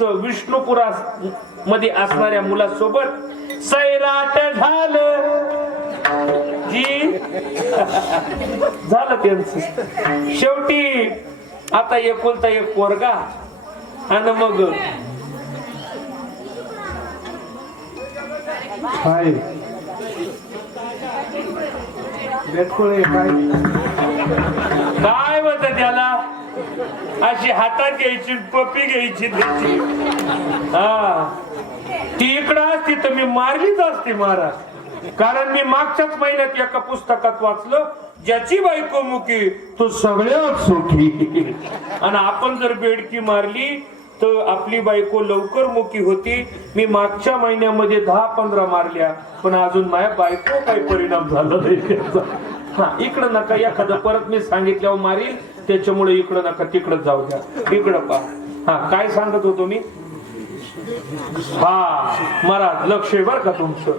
मुलीचं विष्णुपुरा मध्ये असणाऱ्या मुलासोबत सैराट झालं जी झालं त्यांचं. शेवटी आता एकुलता एक पोरगा आणि मग काय काय होत त्याला अशी हातात घ्यायची पप्पी घ्यायची त्याची. हा ती इकडं असती तर मी मारलीच असती महाराज. कारण मी मागच्याच महिन्यात एका पुस्तकात वाचलं ज्याची बायको मुकी तो सगळ्यात सुखी. आणि आपण जर बेडकी मारली तर आपली बायको लवकर मुकी होती. मी मागच्या महिन्यामध्ये 10-15 मारल्या पण अजून माझ्या बायको काही परिणाम झाला नाही त्याचा. हा इकडं नका एखादं परत मी सांगितल्यावर मारील त्याच्यामुळे इकडं नका तिकडं जाऊ द्या. इकडं पहा. हा काय सांगत होतो मी. हा महाराज लक्ष बर का तुमचं.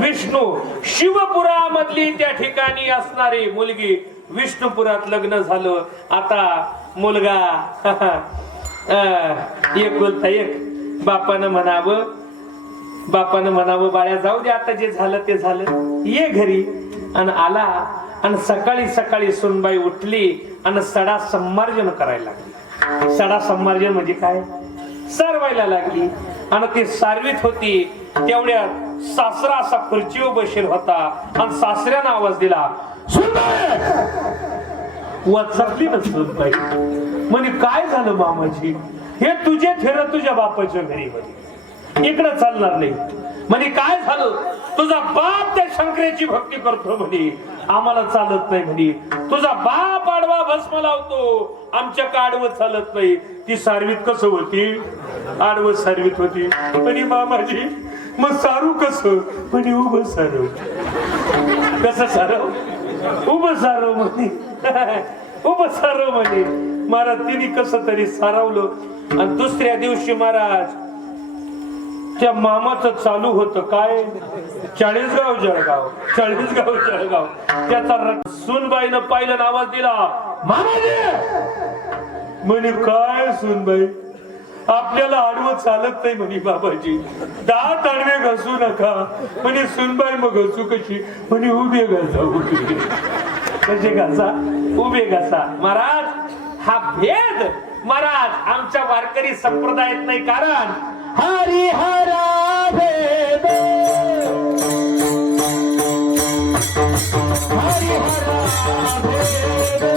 विष्णू शिवपुरा मधली त्या ठिकाणी असणारी मुलगी विष्णुपुरात लग्न झालं. आता मुलगा एक बोलता एक बापानं म्हणावं बाळ्या जाऊ दे आता जे झालं ते झालं ये घरी. आणि आला आणि सकाळी सकाळी सुनबाई उठली आणि सडा संमार्जन करायला लागली. सडा संमार्जन म्हणजे काय सारवायला लागली. आणि ती सारवीत होती तेवढ्यात सासरा असा खुर्चीवर बसेल होता आणि सासऱ्यानं आवाज दिला वाचली नसून बाई म्हणे काय झालं मामाजी हे तुझे थेर तुझ्या बापाच्या घरी मध्ये इकडं चालणार नाही. म्हणे काय झालं तुझा बाप त्या शंकराची भक्ती करतो म्हणे आम्हाला चालत नाही. म्हणे तुझा बाप आडवा भस्म लावतो आमच्या आडवं चालत नाही. ती सारवीत कसं होती आडवं सारवीत होती. म्हणे मामाजी मग सारू कसं म्हणे उभं सारव. कसं सारव उभं सारव म्हणे उभं सारव म्हणे. महाराज तिने कसं तरी सारवलं. आणि दुसऱ्या दिवशी महाराज त्या मामाचं चालू होतं काय चाळीसगाव जळगाव त्याचा सुनबाईनं पाहिलं आवाज दिला मामाजी. म्हणे काय सुनबाई आपल्याला आडवं चालत नाही म्हणे बाबाजी 10 आडवे घसू नका म्हणे. सुनबाई मग घसू कशी म्हणे उभे घसा कसे घसा उभे घसा. महाराज हा भेद महाराज आमच्या वारकरी संप्रदायात नाही. कारण हरिहरा भेद हरिहरा भेद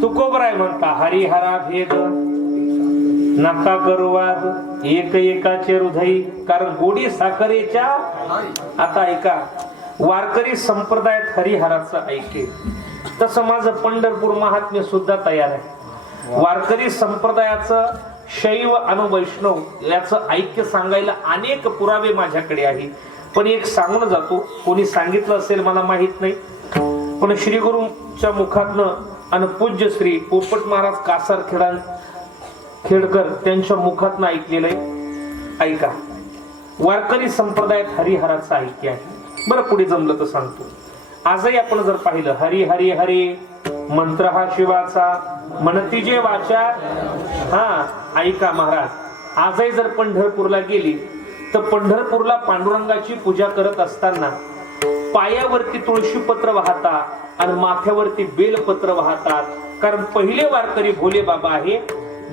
तुकोबराय म्हणता हरिहरा भेद नका करू वाद एक एकाचे हृदय. कारण गोडी साखरेच्या आता ऐका वारकरी संप्रदायात हरिहराचं ऐके तसं माझं पंढरपूर महात्म्य सुद्धा तयार आहे. वारकरी संप्रदायाचं शैव आणि वैष्णव याचं ऐक्य सांगायला अनेक पुरावे माझ्याकडे आहे. पण एक सांगून जातो कोणी सांगितलं असेल मला माहित नाही पण श्री गुरूच्या मुखातनं आणि पूज्य श्री पोपट महाराज कासार खेडकर त्यांच्या मुखातनं ऐकलेलं आहे. ऐका वारकरी संप्रदायात हरिहराचं ऐक्य आहे. बरं पुढे जमलं तर सांगतो. आजही आपण जर पाहिलं, हरी हरी हरी मंत्र हा शिवाचा, म्हणती जे वाचा. हा ऐका महाराज, आजही जर पंढरपूरला गेली तर पंढरपूरला पांडुरंगाची पूजा करत असताना पायावरती तुळशीपत्र वाहतात आणि माथ्यावरती बेलपत्र वाहतात. कारण पहिले वारकरी भोले बाबा आहे.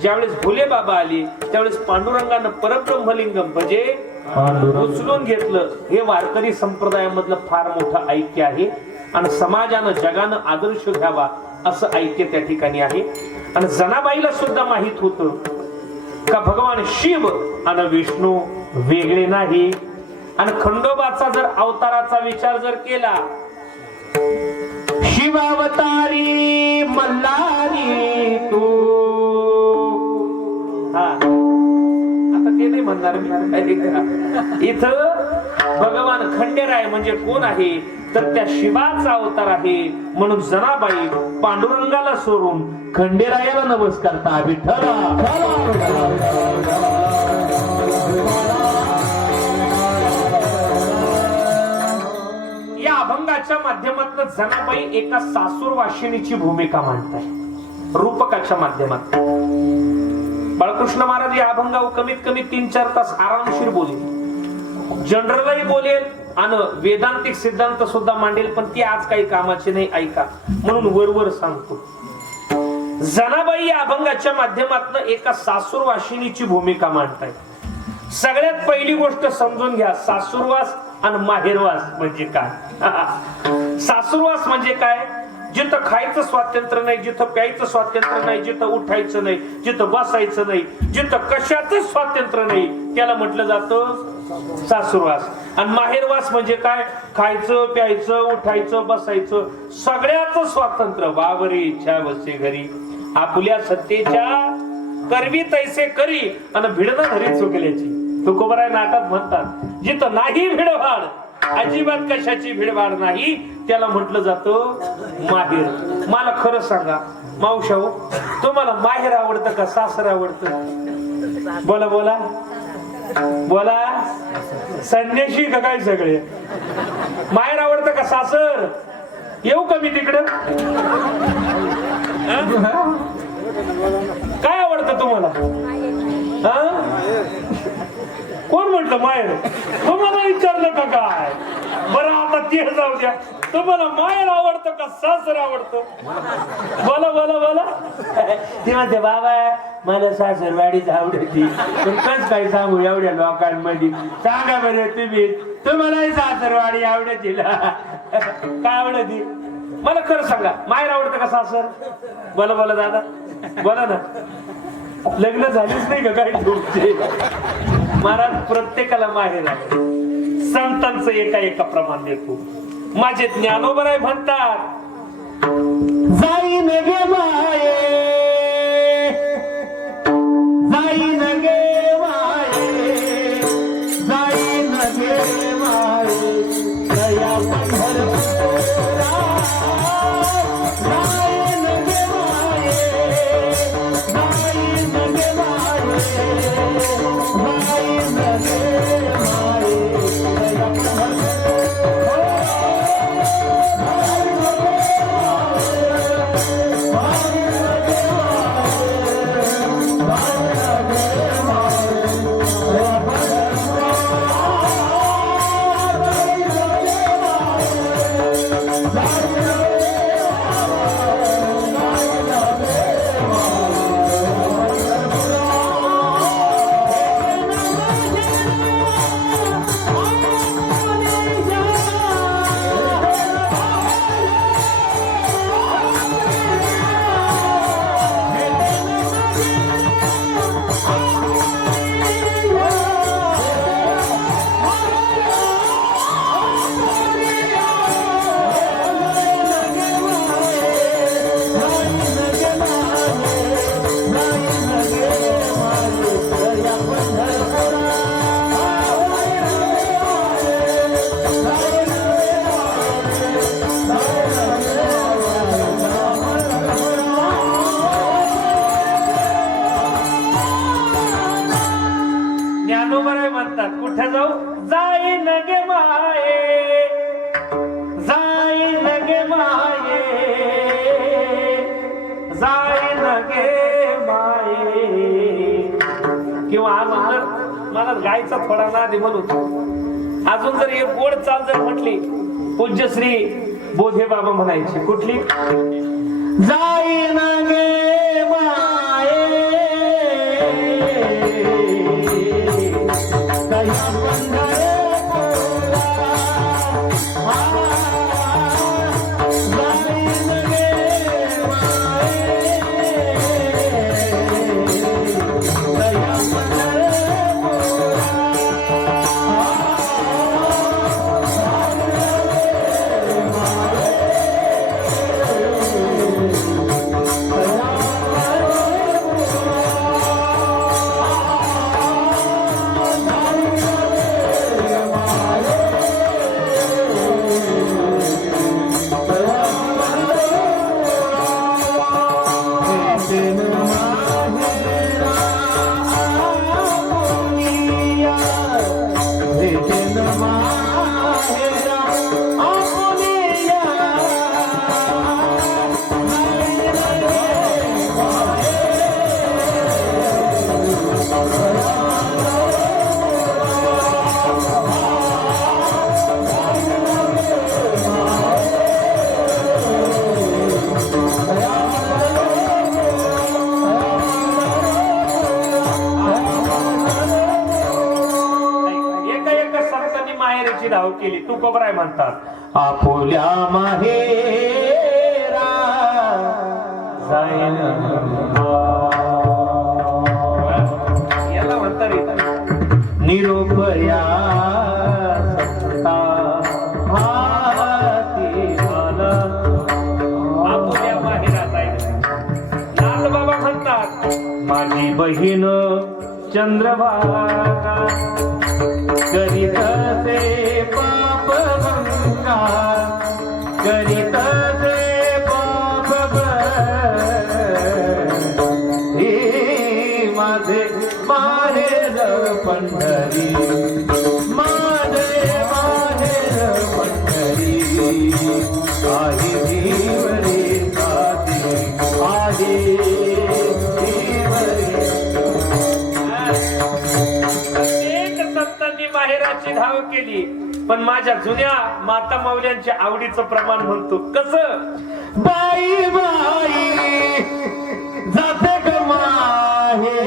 ज्यावेळेस भोले बाबा आले त्यावेळेस पांडुरंगानं परब्रह्मलिंगम म्हणजे उचलून घेतलं. हे वारकरी संप्रदायामधलं फार मोठं ऐक्य आहे आणि समाजानं जगानं आदर्श घ्यावा असं ऐक्य त्या ठिकाणी आहे. आणि जनाबाईला सुद्धा माहित होतं का भगवान शिव आणि विष्णू वेगळे नाही. आणि खंडोबाचा जर अवताराचा विचार जर केला, शिवावतारी मल्हारी तू. हा आता ते नाही म्हणणार मी. इथं भगवान खंडेराय म्हणजे कोण आहे तर त्या शिवाचा अवतार आहे. म्हणून जनाबाई पांडुरंगाला सोडून खंडेरायाला नमस्कारता. विठ्ठला या अभंगाच्या माध्यमातून जनाबाई एका सासूर वाशिनीची भूमिका मांडताय रूपकाच्या माध्यमात. बाळकृष्ण महाराज या अभंगावर कमीत कमी 3-4 तास आरामशीर बोलेल, जनरलही बोलेल आणि वेदांतिक सिद्धांत सुद्धा मांडेल, पण ती आज काही कामाची नाही. ऐका म्हणून वरवर सांगतो. जनाबाई या अभंगाच्या माध्यमातून एका सासूर वाशिनीची भूमिका मांडताय. सगळ्यात पहिली गोष्ट समजून घ्या, सासूरवास आणि माहेरवास म्हणजे काय. सासूरवास म्हणजे काय, जिथं खायचं स्वातंत्र्य नाही, जिथं प्यायचं स्वातंत्र्य नाही, जिथं उठायचं नाही, जिथं बसायचं नाही, जिथं कशाचं स्वातंत्र्य नाही, त्याला म्हटलं जातं सासूरवास. आणि माहेरवास म्हणजे काय, खायचं प्यायचं उठायचं बसायचं सगळ्याच स्वातंत्र्य. वावरे इच्छा वसे घरी, आपल्या सत्तेच्या करवी तैसे करी आणि भिडणं घरी चुकल्याची. तुकोबराय नाटात म्हणतात, जिथं नाही भिडभाड, अजिबात कशाची भिडभाड नाही, त्याला म्हटलं जातं माहेर. मला खरं सांगा मावशाओ, तुम्हाला माहेर आवडतं का सासर आवडतं? बोला बोला बोला. संन्याशी का काय सगळे? माहेर आवडतं का सासर? येऊ का मी तिकडं? काय आवडतं तुम्हाला? कोण म्हटलं माहेर? तुम्हाला विचारलं का काय? बरं आता ते जाऊ द्या, तुम्हाला माहेर आवडतं का सासर आवडतं? बोला बोला बोला. ते म्हणते बाबा मला सासरवाडीच आवडती. कस काय सांगू एवढ्या लोकांमध्ये? सांगा बरं तुम्ही, तुम्हालाही सासरवाडी आवडती काय आवडती? मला खरं सांगा, माहेर आवडतं का सासर? बोला बोला दादा बोला ना. लग्न झालीच नाही का काही तुमचे? महाराज प्रत्येकाला माहेर आहे. संतांचं एका प्रमाण देतो. माझे ज्ञानोबराय म्हणतात, जाईन गे माये, जाईन गे माये, जाईन गे माये, दया पंढरपुरा, जाईन गे माये, जाईन गे माये, जाईन गे माये, दया पंढरपुरा. जाईन गे माये. किंवा अजून जर मला गायचा थोडा नाद म्हणून अजून जर एक गोड चाल जर म्हटली, पूज्यश्री बोधे बाबा म्हणायची कुठली, जाईन गे माये धाव केली. तू कोबराय म्हणतात आपुल्या माहेरा जाईन, याला म्हणता रे निरोपया आपुल्या माहेरा जाईन. लाल बाबा म्हणतात माझी बहीण चंद्रभागा करीत ते पाप गंगा, करीत ते पाप हे माझे माहेर पंढरी, माझे माहेर पंढरी आहे जीवरे काती आहे. माहेराची धाव केली, पण माझ्या जुन्या माता माऊल्यांच्या आवडीचं प्रमाण म्हणतो कसं, बाई बाई जाते ग माहेराला,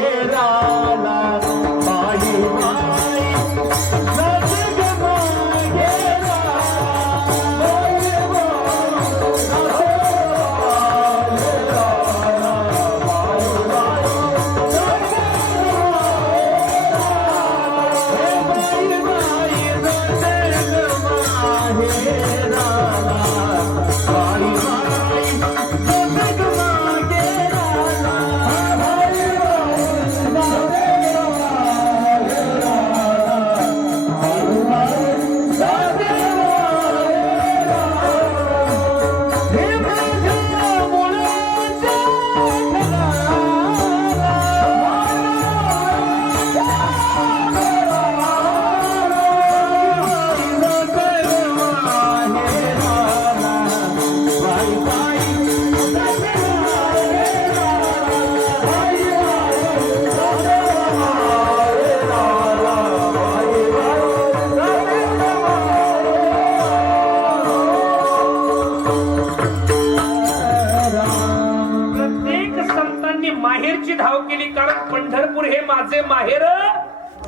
बाई बाई जाते ग माहेराला, बाई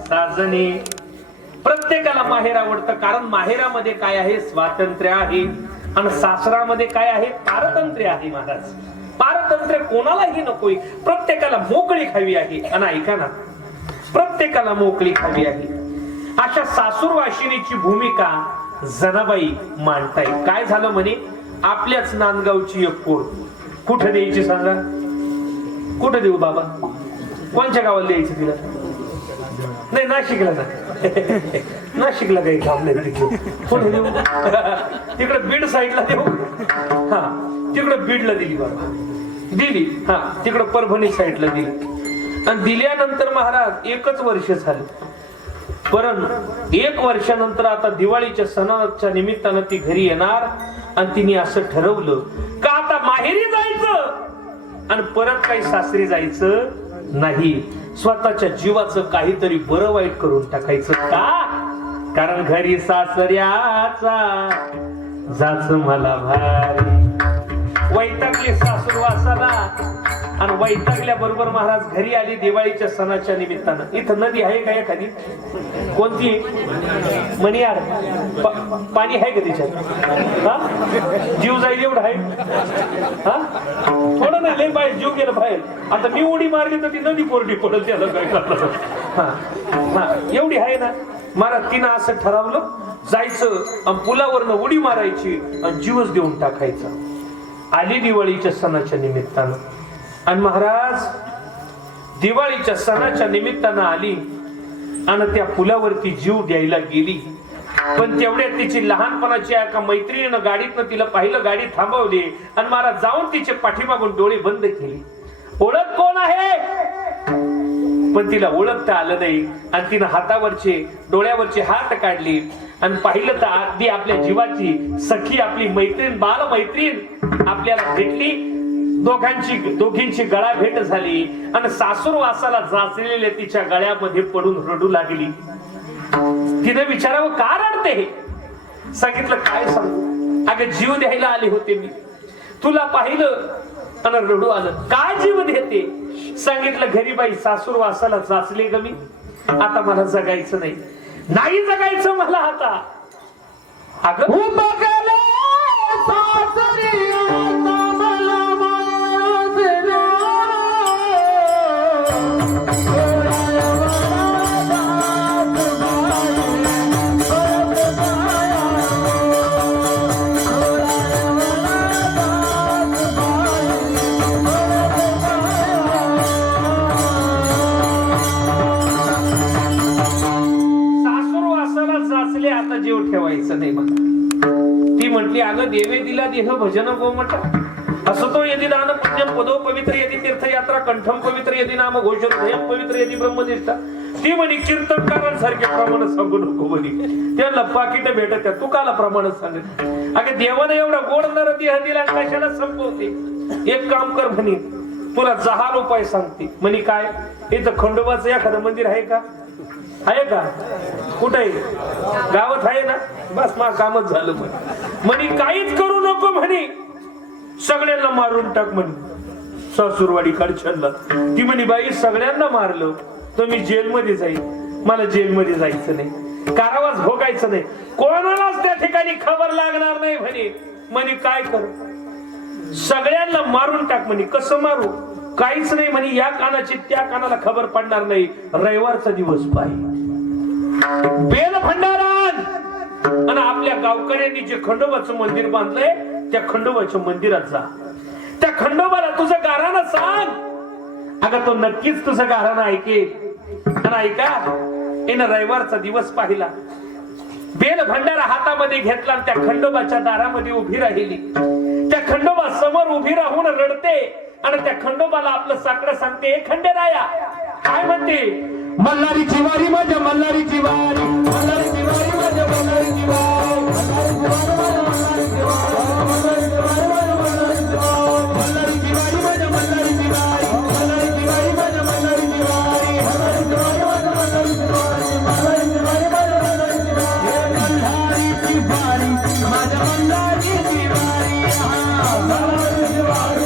साजने. प्रत्येकाला माहेर आवडतं, कारण माहेरामध्ये काय आहे, स्वातंत्र्य आहे, आणि सासरामध्ये काय आहे, पारतंत्र्य आहे. महाराज पारतंत्र्य कोणालाही नकोय, प्रत्येकाला मोकळी खावी आहे. आणि ऐका ना, प्रत्येकाला मोकळी खावी आहे. अशा सासूरवाशिनीची भूमिका जनाबाई मांडताय. काय झालं म्हणे, आपल्याच नांदगावची एक पोर कुठे द्यायची सांगा, कुठे देऊ बाबा, कोणत्या गावाला द्यायची तिला, नाही नाशिकला ना, नाशिकला काही काम नाही तिकडे, कुठे देऊ, तिकडे बीड साईडला देऊ, हा तिकडे बीडला दिली बाबा, दिली, हा तिकडे परभणी साईडला दिली. आणि दिल्यानंतर महाराज एकच वर्ष झालं, परंतु 1 वर्षानंतर आता दिवाळीच्या सणाच्या निमित्तानं ती घरी येणार. आणि तिने असं ठरवलं का आता माहेरी जायचं, आणि परत काही सासरी जायचं नाही. स्वतःच्या जीवाचं काहीतरी बरं वाईट करून टाकायचं का? कारण घरी सासऱ्याचा जाच मला भारी. वैतागली सासूर वासाला आणि वैतागल्या बरोबर महाराज घरी आली दिवाळीच्या सणाच्या निमित्तानं. इथं नदी आहे का एखादी? कोणती? मणियार. पाणी आहे का त्याच्यात? हा, जीव जाईल एवढं आहे? हा, थोडं नाही लय बाहेर जीव गेलं बाहेर. आता मी उडी मारली तर ती नदी कोरडी पडल, त्याला काय करणार? हा हा, एवढी आहे ना. महाराज तिनं असं ठरवलं जायचं आणि पुलावरनं उडी मारायची आणि जीवच देऊन टाकायचा. आली दिवाळीच्या सणाच्या निमित्तानं आणि महाराज दिवाळीच्या सणाच्या निमित्तानं आली आणि त्या पुलावरती जीव द्यायला गेली. पण तेवढ्यात तिची लहानपणाची एका मैत्रिणीनं गाडीतनं तिला पाहिलं, गाडी थांबवली आणि महाराज जाऊन तिचे पाठीमागून डोळे बंद केले. ओळख कोण आहे? पण तिला ओळखता आलं नाही आणि तिनं हातावरचे डोळ्यावरचे हात काढले आणि पाहिलं तर अगदी आपल्या जीवाची सखी आपली मैत्रीण, बाल मैत्रीण आपल्याला भेटली. दोघींची गळा भेट झाली आणि सासूर वासाला जाचलेल्या तिच्या गळ्यामध्ये पडून रडू लागली. तिने विचारावं का रडते? सांगितलं काय सांगू, अगं जीव द्यायला आले होते मी, तुला पाहिलं आणि रडू आलं. काय जीव देते? सांगितलं घरी बाई सासूर वासाला जाचले ग मी, आता मला जगायचं नाही, नाही जगायचं मला आता. अगं जीव ठेवायचं नाही मला. ती म्हटली अगं देवे दिला देह भजन गोमट असं तो यदि दान पुण्यम पदो पवित्र यदि तीर्थयात्रा कंठम पवित्र यदि नाम घोषण भयम पवित्र यदि ब्रह्मनिष्ठा. ती म्हणे कीर्तनकारांसारखे प्रमाण सांगू नको म्हणे, त्यांना पाकिट भेटत तू काला प्रमाण सांगत. अगं देवानं एवढा गोड नर देह दिला कशाला संपवते? एक काम कर म्हणे, तुला 10 उपाय सांगते. म्हणे काय? इथं खंडोबाचं एखादं मंदिर आहे का? आहे का? कुठे आहे? गावात आहे ना? बस मग कामच झालं. म्हणे काहीच करू नको म्हणे, सगळ्यांना मारून टाक म्हणे सासूरवाडी कडछनला. ती म्हणे बाई सगळ्यांना मारलं तर मी जेलमध्ये जाईल, मला जेलमध्ये जायचं नाही, कारावास भोगायचं नाही, कोणालाच त्या ठिकाणी खबर लागणार नाही म्हणे. म्हणे काय कर? सगळ्यांना मारून टाक म्हणे. कसं मारू? काहीच नाही म्हणे, या कानाची त्या कानाला खबर पडणार नाही, रविवारचा दिवस पाहिजे बेल भंडारान. आणि आपल्या गावकऱ्यांनी जे खंडोबाचं मंदिर बांधलंय त्या खंडोबाच्या मंदिरात जा, त्या खंडोबाला तुझं गाराणं सांग. अगं तो नक्कीच तुझं गाराणं ऐकेल. आणि ऐका, येणं रविवारचा दिवस पाहिला, बेल भंडारा हातामध्ये घेतला आणि त्या खंडोबाच्या दारामध्ये उभी राहिली. त्या खंडोबा समोर उभी राहून रडते आणि त्या खंडोबाला आपलं साकडं सांगते. खंडेराया काय म्हणते? मल्हारी जिवारी माझ्या मल्हारी जिवारी, मल्हारी जिवारी माझ्या मल्हारी जिवारी, मल्हारी जिवारी माझ्या मल्हारी जिवारी, मल्हारी जिवारी माझ्या मल्हारी जिवारी, मल्हारी जिवारी माझ्या मल्हारी जिवारी, मल्हारी जिवारी माझ्या मल्हारी जिवारी, मल्हारी जिवारी माझ्या मल्हारी जिवारी,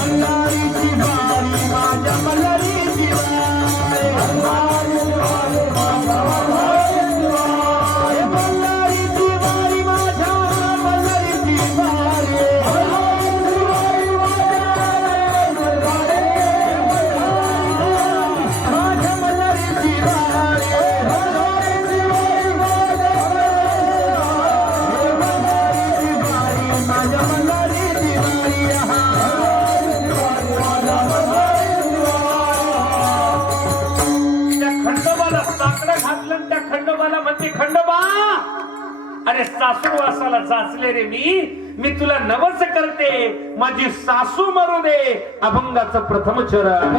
मल्हारी जिवारी माझ्या मल्हारी जिवारी, मल्हारी जिवारी माझ्या मल्हारी जिवारी, मल्हारी जिवारी सासू वासाला जाचले रे मी तुला नवस करते, माझी सासू मरू दे. अभंगाचं प्रथम चरण.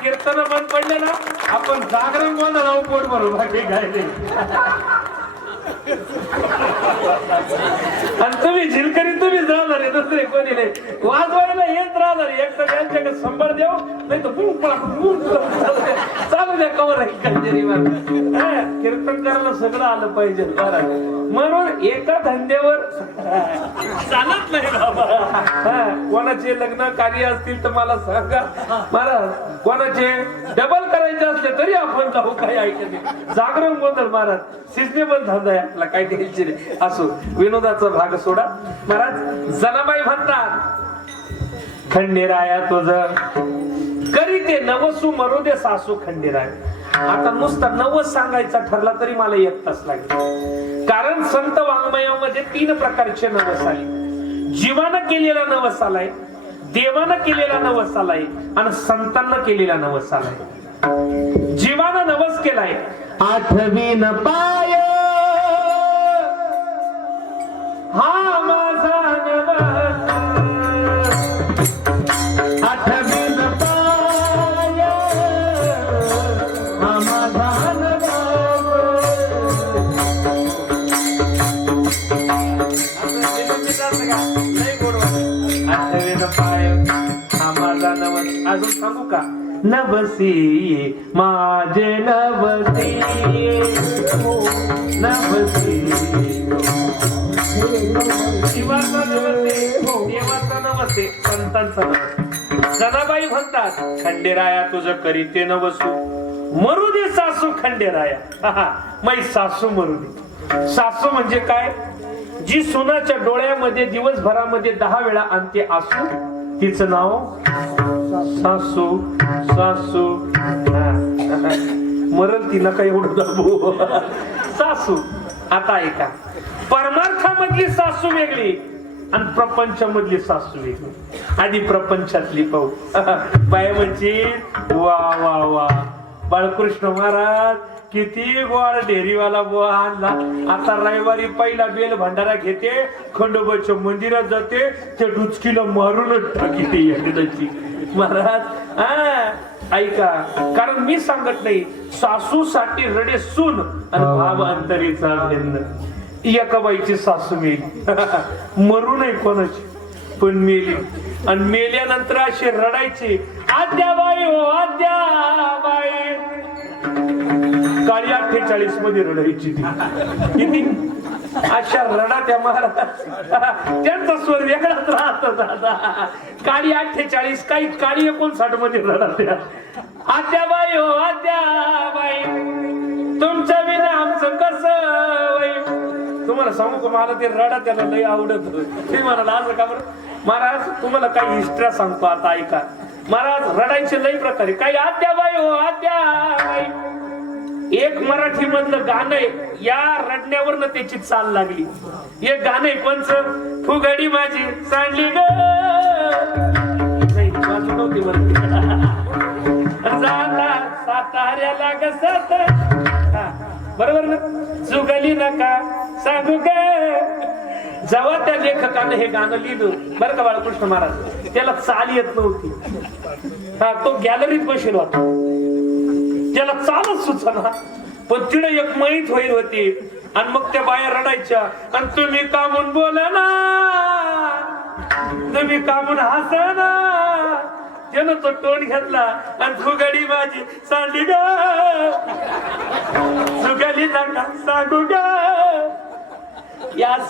कीर्तन बंद पडले ना आपण जागरण कोणा राहू पोट भरू बाकी काय नाही. आणि तुम्ही झिलकरी तुम्हीच राहणार आहे, दुसरे कोणी नाही. वाजवायला हेच राहणार आहे. एक तर यांच्याकडे शंभर देऊ नाही तर चालू द्या कवर कीर्तन करायला सगळं आलं पाहिजे. म्हणून एका धंद्यावर चालत नाही बाबा. कोणाचे लग्न कार्य असतील तर मला सांगा महाराज, कोणाचे डबल करायचे असले तरी आपण जाऊ. काही ऐकत नाही. जागरण गोंधळ महाराज सिजनेबल धंदा आहे आपला, काही टेन्शन नाही. असो विनोदाचा भाग सोडा. महाराज जनाबाई म्हणतात खंडेराया तुझं करी ते नवसू मरू दे सासू खंडेराय. आता नुसता नवस सांगायचा ठरला तरी मला एक तास लागेल. कारण संत वाङ्मयामध्ये 3 प्रकारचे नवस आले. जीवानं केलेला नवस आलाय, देवानं केलेला नवस आलाय आणि संतांना केलेला नवस आलाय. जीवानं नवस केलाय आठवीन पाय हा माझा नवस, आठवीन पाय हा माझा नवस. आठवीन पाय हा माझा नवस. अजून सांगू का? नवसी माझे नवसी नवसी शिवाचा नवसे, देवाचा नवसे, संतांचा नवसे. जनाबाई म्हणतात खंडेराया तुझं करीते नवसू मरू दे सासू खंडेराया. मै सासू मरू दे. सासू म्हणजे काय? जी सुनाच्या डोळ्यामध्ये दिवसभरामध्ये 10 वेळा आणते आसू, तिचं नाव सासू. सासू मरल तिला काही एवढं दाबू सासू. आता ऐका, परमार्थामधली सासू वेगळी आणि प्रपंच मधली सासू वेगळी. आधी प्रपंचातली पाहू. बाय म्हणजे वा वा वा बाळकृष्ण महाराज किती गोड डेअरीवाला बुवा आणला. आता रविवारी पहिला बेल भंडारा घेते, खंडोबाच्या मंदिरात जाते, ते डुचकीला मारूनच टाकीते एकदाची. महाराज ऐका, कारण मी सांगत नाही. सासू साठी रडे सून आणि भाव अंतरीचा भिन्न. एका बाईची सासू मेली, मरू नाही कोणाची पण मेली. आणि मेल्यानंतर अशी रडायची आद्याबाई हो आद्याबाई. काळी 48 मध्ये रडायची ती. किती अशा रडा त्या महाराज. त्यांचा स्वर वेगळाच राहत. काळी 48, काही काळी 59 मध्ये रडा त्या. आद्याबाई हो आद्याबाई तुमच्या विना आमचं कसं. तुम्हाला सांगू का, मला ते रडा त्याला लई आवडत. ते म्हणाला असं का बरं महाराज. तुम्हाला काही हिस्ट्री सांगतो आता ऐका. महाराज रडायचे लई प्रकारे. काही आद्याबाई हो आद्याबाई एक मराठी मधलं गाणं आहे, या रडण्यावरनं त्याची चाल लागली. एक गाणं आहे कोणचं, फुगडी माझी सांडली ग नाही वाजू नव्हती झाला साताऱ्याला ग सात बरोबर ना, जुगली नका सांगू ग. जेव्हा त्या लेखकानं हे गाणं लिहिलं बरं का बाळकृष्ण महाराज, त्याला चाल येत नव्हती. तो गॅलरीत बसेल होता, त्याला चालच सुचना. पण तिने एक माहीत होईल होती आणि मग त्या बाया रडायच्या आणि तुम्ही का म्हणून बोला ना, तुम्ही का म्हणून हसा ना. त्यानं तो टोन घेतला आणि फुगडी माझी सांडली ग, फुगडी नका सांगू ग. यास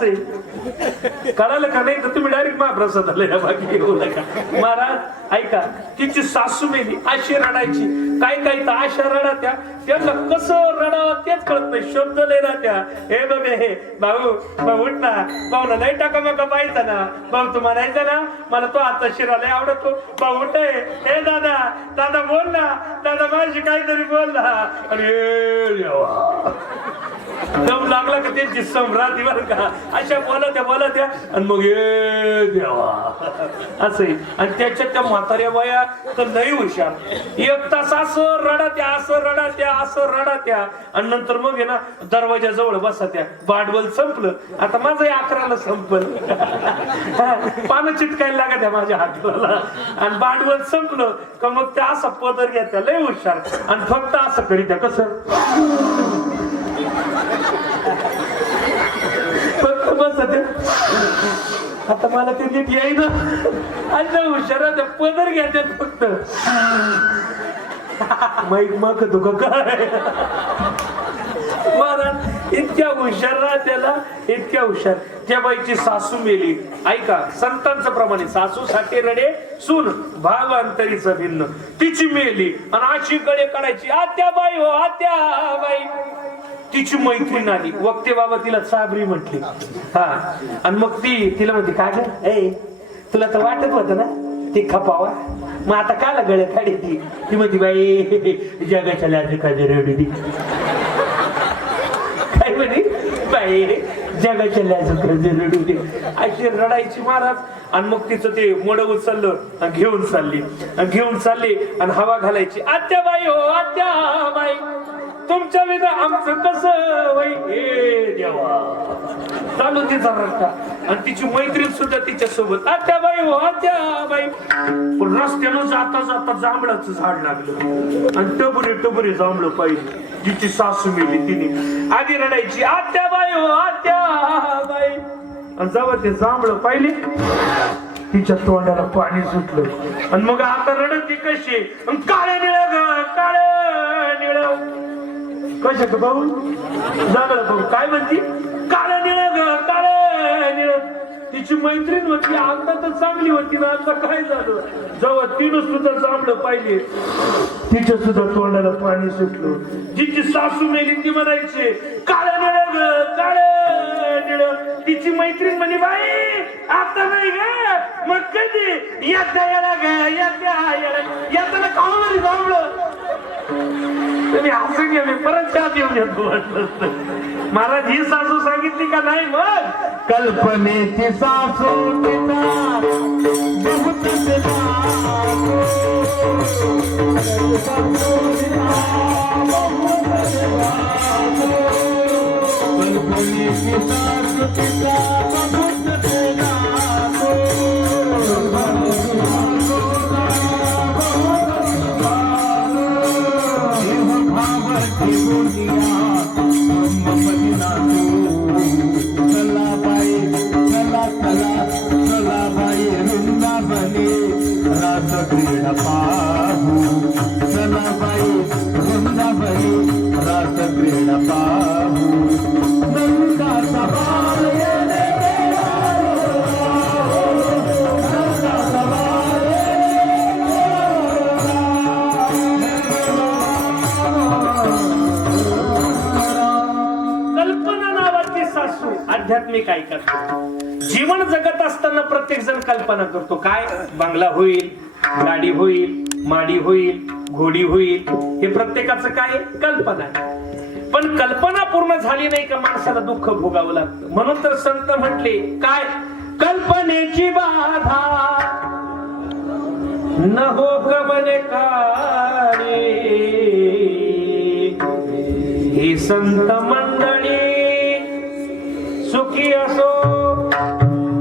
कळालं का नाही तर तुम्ही डायरेक्ट महाप्रसाद आले बाकी येऊ नका. महाराज ऐका, तिची सासू मेली अशी रडायची, काही काही तर अशा रडात्या त्यांना कसं रडावं तेच कळत नाही, शब्द लय राहत्या. हे बघे हे भाऊ भाऊ उठ ना, भाऊला लय टाका मग पाहायचा ना, भाऊ तू म्हणायचा ना मला तो आता शिराला आवडतो, भाऊ उठ. हे दादा दादा बोल ना, दादा माझी काहीतरी बोल ना. अरे दम लागला का त्यांची सम्राटी बरं का, अशा बोला द्या आणि मग हे देवा असं. आणि त्याच्यात त्या म्हाताऱ्या बाया तर लई हुशार, एक तास असं रडात्या असं रडात्या आणि नंतर मग आहे ना दरवाजा जवळ बसात्या. भांडवल संपलं, आता माझं 11ला संपलं, पानं चिटकायला लागत्या माझ्या हाताला आणि भांडवल संपलं का मग त्या असा पदर घेत्या, लय हुशार. आणि फक्त असं करीत्या कसं आता मला ते नीट येईना आणि हुशार पदर घ्यायच्यात फक्त माईक मग तुका काय महाराज इतक्या हुशार त्याला, इतक्या हुशार. त्या बाईची सासू मेली, ऐका संतांचं प्रमाणे, सासूसाठी रडे सून भाव अंतरीचं भिन्न. तिची मेली आणि अशी गळे काढायची, आत्या बाई हो आत्या बाई. तिची मैत्रीण आली, वक्ते बाबा तिला साबरी म्हटली. हा आणि मग तिला म्हणते काय ग, ए तुला तर वाटत होत ना ती खपावा, मग आता काला गळे काढी. ती म्हणती बाई जगाच्या लाज काजे रडली. काय म्हणे बाई जगाच्या लाज काजे रडली, अशी रडायची महाराज. आणि मग तिचं ते मोड उचललं घेऊन चालली आणि हवा घालायची, आत्या बाई हो आत्या बाई तुमच्या विना आमचं कसं वै हे देवा. चालू तिचा रस्ता आणि तिची मैत्रीण सुद्धा तिच्या सोबत, आत्या बाई हो आत्या बाई. पण रस्त्यानं जाता जाता जांभळाचं झाड लागलं आणि टबुरे जांभळं पाहिजे. जिची सासू मिळली तिने आधी रडायची, आत्या बाई हो आत्या बाई. आणि जेव्हा ते जांभळं पाहिले तिच्या तोंडाला पाणी सुटलं आणि मग आता रडत ती कशी, काळे निळ ग काळे निळ. कशाच भाऊ जांभळं भाऊ काय म्हणती, काळे निळ ग काळे निळ. तिची मैत्रीण होती, आता तर चांगली होती ना, आता काय झालं. जेव्हा तिनं सुद्धा जांभळं पाहिले तिच्या सुद्धा तोंडाला पाणी सुटलं. जिची सासू मेली ती म्हणायचे, काळे निळ ग काळे निळ. तिची मैत्रीण म्हणे, बाई आता नाही ग मग कधी येत्या येळा ग येताना काळामध्ये जांभळं. तुम्ही हसून घ्या, मी परत चहा देऊन येतो वाटलं. महाराज ही सासू सांगितली का नाही, मग कल्पनेची सासू आध्यात्मिक ऐकत. जीवन जगत असताना प्रत्येक जण कल्पना करतो, काय बंगला होईल, गाडी होईल, माडी होईल, घोडी होईल. हे प्रत्येकाचं काय कल्पना. पण कल्पना पूर्ण झाली नाही का माणसाला दुःख भोगावं लागतं. म्हणून तर संत म्हटले काय, कल्पनेची बाधा न हो कबने काळे, हे संत मंडळी सुखी असो.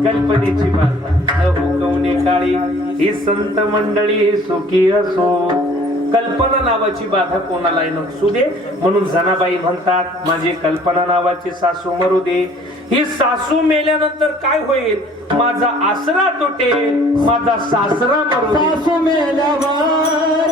कल्पनेची बाधा न हो कवने काळी, ही संत मंडळी सुखी असो. कल्पना नावाची बाधा कोणालाही नसू दे. म्हणून जनाबाई म्हणतात माझी कल्पना नावाची सासू मरू दे. ही सासू मेल्यानंतर काय होईल, माझा आसरा तुटेल, माझा सासरा मरू दे. सासू मेल्यावर